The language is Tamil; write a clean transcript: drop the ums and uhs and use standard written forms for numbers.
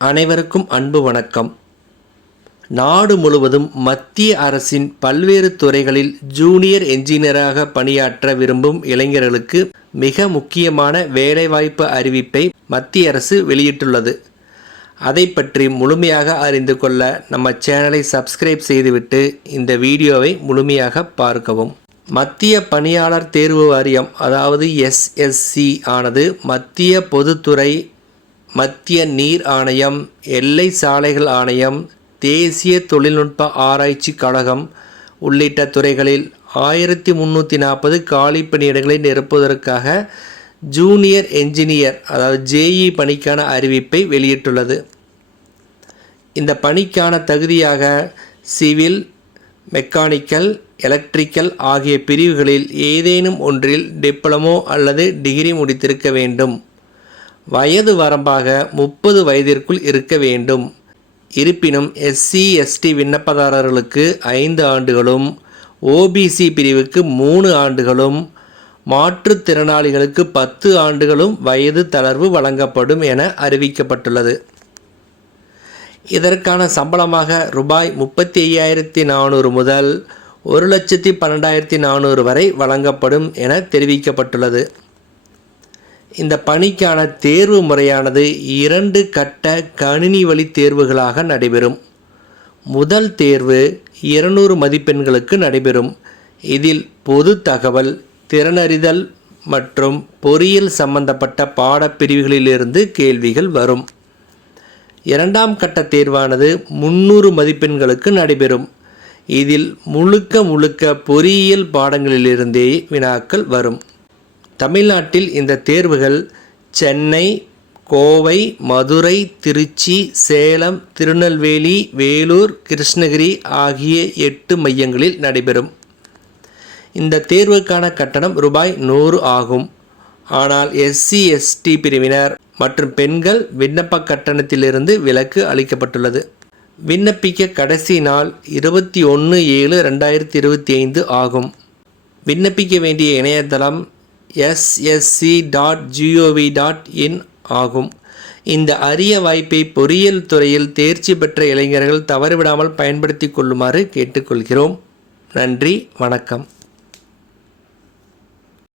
அனைவருக்கும் அன்பு வணக்கம். நாடு முழுவதும் மத்திய அரசின் பல்வேறு துறைகளில் ஜூனியர் என்ஜினியராக பணியாற்ற விரும்பும் இளைஞர்களுக்கு மிக முக்கியமான வேலைவாய்ப்பு அறிவிப்பை மத்திய அரசு வெளியிட்டுள்ளது. அதை பற்றி முழுமையாக அறிந்து கொள்ள நம்ம சேனலை சப்ஸ்கிரைப் செய்துவிட்டு இந்த வீடியோவை முழுமையாக பார்க்கவும். மத்திய பணியாளர் தேர்வு வாரியம் அதாவது SSC ஆனது மத்திய பொதுத்துறை, மத்திய நீர் ஆணையம், எல்லை சாலைகள் ஆணையம், தேசிய தொழில்நுட்ப ஆராய்ச்சி கழகம் உள்ளிட்ட துறைகளில் 1340 காலி பணியிடங்களை நிரப்புவதற்காக ஜூனியர் என்ஜினியர் அதாவது JE பணிக்கான அறிவிப்பை வெளியிட்டுள்ளது. இந்த பணிக்கான தகுதியாக சிவில், மெக்கானிக்கல், எலக்ட்ரிக்கல் ஆகிய பிரிவுகளில் ஏதேனும் ஒன்றில் டிப்ளமோ அல்லது டிகிரி முடித்திருக்க வேண்டும். வயது வரம்பாக 30 வயதிற்குள் இருக்க வேண்டும். இருப்பினும் SC/ST விண்ணப்பதாரர்களுக்கு 5 ஆண்டுகளும், OBC பிரிவுக்கு 3 ஆண்டுகளும், மாற்றுத்திறனாளிகளுக்கு 10 ஆண்டுகளும் வயது தளர்வு வழங்கப்படும் என அறிவிக்கப்பட்டுள்ளது. இதற்கான சம்பளமாக ரூபாய் 35,400 முதல் 1,12,400 வரை வழங்கப்படும் என தெரிவிக்கப்பட்டுள்ளது. இந்த பணிக்கான தேர்வு முறையானது 2 கட்ட கணினி வழி தேர்வுகளாக நடைபெறும். முதல் தேர்வு 200 மதிப்பெண்களுக்கு நடைபெறும். இதில் பொது தகவல், திறனறிதல் மற்றும் பொறியியல் சம்பந்தப்பட்ட பாடப்பிரிவுகளிலிருந்து கேள்விகள் வரும். இரண்டாம் கட்ட தேர்வானது 300 மதிப்பெண்களுக்கு நடைபெறும். இதில் முழுக்க பொறியியல் பாடங்களிலிருந்தே வினாக்கள் வரும். தமிழ்நாட்டில் இந்த தேர்வுகள் சென்னை, கோவை, மதுரை, திருச்சி, சேலம், திருநெல்வேலி, வேலூர், கிருஷ்ணகிரி ஆகிய 8 மையங்களில் நடைபெறும். இந்த தேர்வுக்கான கட்டணம் ரூபாய் 100 ஆகும். ஆனால் SC/ST பிரிவினர் மற்றும் பெண்கள் விண்ணப்ப கட்டணத்திலிருந்து விலக்கு அளிக்கப்பட்டுள்ளது. விண்ணப்பிக்க கடைசி நாள் 21/7/2025 ஆகும். விண்ணப்பிக்க வேண்டிய இணையதளம் ssc.gov.in ஆகும். இந்த அரிய வாய்ப்பை பொறியியல் துறையில் தேர்ச்சி பெற்ற இளைஞர்கள் தவறிவிடாமல் பயன்படுத்தி கொள்ளுமாறு கேட்டுக்கொள்கிறோம். நன்றி, வணக்கம்.